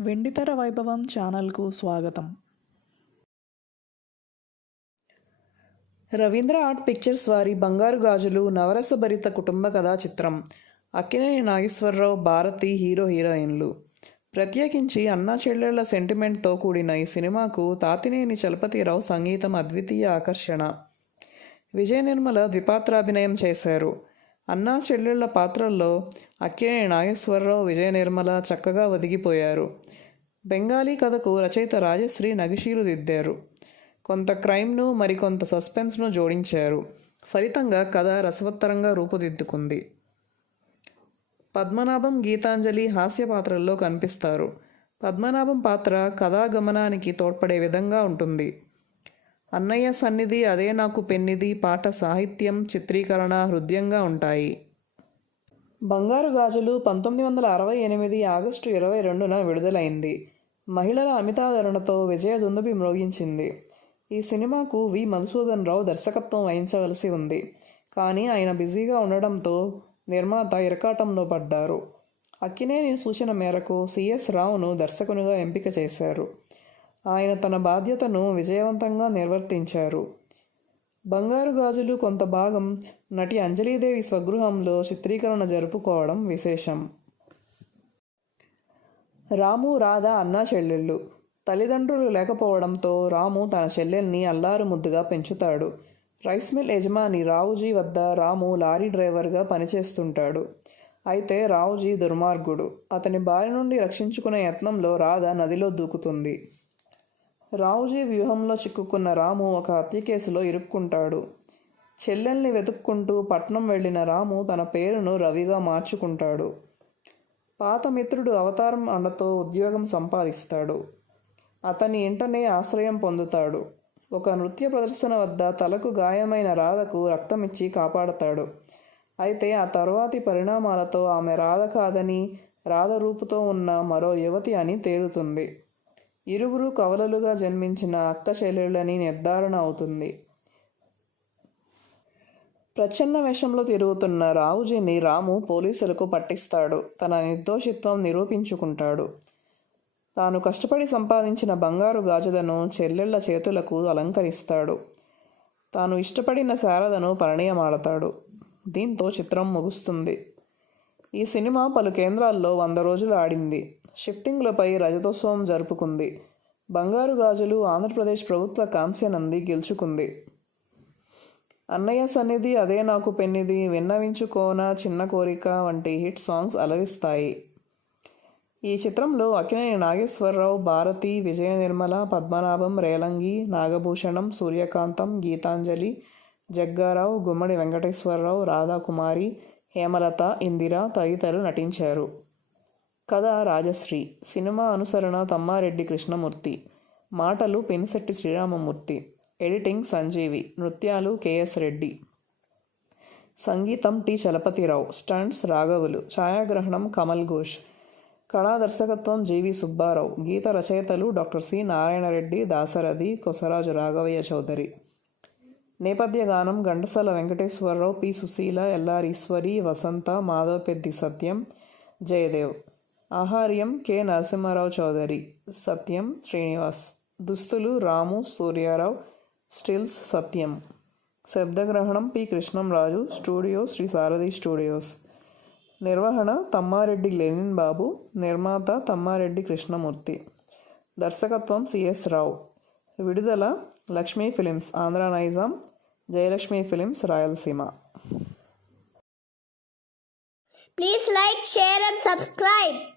వెండితెర వైభవం ఛానల్కు స్వాగతం. రవీంద్ర ఆర్ట్ పిక్చర్స్ వారి బంగారు గాజులు నవరసభరిత కుటుంబ కథా చిత్రం. అక్కినేని నాగేశ్వరరావు, భారతి హీరో హీరోయిన్లు. ప్రత్యేకించి అన్నా చెల్లెళ్ల సెంటిమెంట్తో కూడిన ఈ సినిమాకు తాతినేని చలపతిరావు సంగీతం అద్వితీయ ఆకర్షణ. విజయ నిర్మల ద్విపాత్రాభినయం చేశారు. అన్నా చెల్లెళ్ల పాత్రల్లో అక్కినేని నాగేశ్వరరావు, విజయ నిర్మల చక్కగా ఒదిగిపోయారు. బెంగాలీ కథకు రచయిత రాజశ్రీ నగిషీలు దిద్దారు. కొంత క్రైమ్ను, మరికొంత సస్పెన్స్ను జోడించారు. ఫలితంగా కథ రసవత్తరంగా రూపుదిద్దుకుంది. పద్మనాభం, గీతాంజలి హాస్య పాత్రల్లో కనిపిస్తారు. పద్మనాభం పాత్ర కథాగమనానికి తోడ్పడే విధంగా ఉంటుంది. అన్నయ్య సన్నిధి, అదే నాకు పెన్నిది పాట సాహిత్యం, చిత్రీకరణ హృద్యంగా ఉంటాయి. బంగారు గాజులు 1968 ఆగస్టు 22న విడుదలైంది. మహిళల అమితాదరణతో విజయ దుందుబి మ్రోగించింది. ఈ సినిమాకు వి. మధుసూదన్ రావు దర్శకత్వం వహించవలసి ఉంది. కానీ ఆయన బిజీగా ఉండడంతో నిర్మాత ఇరకాటంలో పడ్డారు. అక్కినేని సూచన మేరకు సిఎస్ రావును దర్శకునిగా ఎంపిక చేశారు. ఆయన తన బాధ్యతను విజయవంతంగా నిర్వర్తించారు. బంగారు గాజులు కొంత భాగం నటి అంజలీదేవి స్వగృహంలో చిత్రీకరణ జరుపుకోవడం విశేషం. రాము, రాధ అన్నా చెల్లెళ్ళు. తల్లిదండ్రులు లేకపోవడంతో రాము తన చెల్లెల్ని అల్లారు ముద్దుగా పెంచుతాడు. రైస్ మిల్ యజమాని రావుజీ వద్ద రాము లారీ డ్రైవర్గా పనిచేస్తుంటాడు. అయితే రావుజీ దుర్మార్గుడు. అతని బారి నుండి రక్షించుకునే యత్నంలో రాధ నదిలో దూకుతుంది. రావుజీ వ్యూహంలో చిక్కుకున్న రాము ఒక హత్య కేసులో ఇరుక్కుంటాడు. చెల్లెల్ని వెతుక్కుంటూ పట్నం వెళ్లిన రాము తన పేరును రవిగా మార్చుకుంటాడు. పాత మిత్రుడు అవతారం అండతో ఉద్యోగం సంపాదిస్తాడు. అతని ఇంటనే ఆశ్రయం పొందుతాడు. ఒక నృత్య ప్రదర్శన వద్ద తలకు గాయమైన రాధకు రక్తమిచ్చి కాపాడతాడు. అయితే ఆ తరువాతి పరిణామాలతో ఆమె రాధ కాదని, రాధ రూపుతో ఉన్న మరో యువతి అని తేలుతుంది. ఇరువురు కవలలుగా జన్మించిన అక్క చెల్లెళ్ళని నిర్ధారణ అవుతుంది. ప్రచ్ఛన్న వేషంలో తిరుగుతున్న రావుజీని రాము పోలీసులకు పట్టిస్తాడు. తన నిర్దోషిత్వం నిరూపించుకుంటాడు. తాను కష్టపడి సంపాదించిన బంగారు గాజులను చెల్లెళ్ల చేతులకు అలంకరిస్తాడు. తాను ఇష్టపడిన శారదను పరిణయమాడతాడు. దీంతో చిత్రం ముగుస్తుంది. ఈ సినిమా పలు కేంద్రాల్లో 100 రోజులు ఆడింది. షిఫ్టింగ్లపై రజతోత్సవం జరుపుకుంది. బంగారు గాజులు ఆంధ్రప్రదేశ్ ప్రభుత్వ కాంస్య నంది గెలుచుకుంది. అన్నయ్య సన్నిధి, అదే నాకు పెన్నిది, విన్నవించుకోన, చిన్న కోరిక వంటి హిట్ సాంగ్స్ అలరిస్తాయి. ఈ చిత్రంలో అక్కినేని నాగేశ్వరరావు, భారతి, విజయ నిర్మల, పద్మనాభం, రేలంగి, నాగభూషణం, సూర్యకాంతం, గీతాంజలి, జగ్గారావు, గుమ్మడి వెంకటేశ్వరరావు, రాధాకుమారి, హేమలత, ఇందిర తదితరులు నటించారు. కథ రాజశ్రీ. సినిమా అనుసరణ తమ్మారెడ్డి కృష్ణమూర్తి. మాటలు పెనిశెట్టి శ్రీరామమూర్తి. ఎడిటింగ్ సంజీవి. నృత్యాలు కెఎస్ రెడ్డి. సంగీతం టి. చలపతిరావు. స్టంట్స్ రాఘవులు. ఛాయాగ్రహణం కమల్ ఘోష్. కళా దర్శకత్వం జివి సుబ్బారావు. గీత రచయితలు డాక్టర్ సి. నారాయణరెడ్డి, దాశరథి, కొసరాజు రాఘవయ్య చౌదరి. నేపథ్య గానం ఘంటసాల వెంకటేశ్వరరావు, పి. సుశీల, ఎల్ఆర్ ఈశ్వరి, వసంత, మాధవపెద్ది సత్యం, జయదేవ్. ఆహార్యం కె. నరసింహారావు చౌదరి. సత్యం శ్రీనివాస్. దుస్తులు రాము, సూర్యారావు. స్టిల్స్ సత్యం. శబ్దగ్రహణం పి. కృష్ణంరాజు. స్టూడియో శ్రీ సారథి స్టూడియోస్. నిర్వహణ తమ్మారెడ్డి లెనిన్ బాబు. నిర్మాత తమ్మారెడ్డి కృష్ణమూర్తి. దర్శకత్వం సిఎస్ రావు. విడుదల Lakshmi films Andhra Nizam, Jayalakshmi films Rayalaseema. Please like, share and subscribe.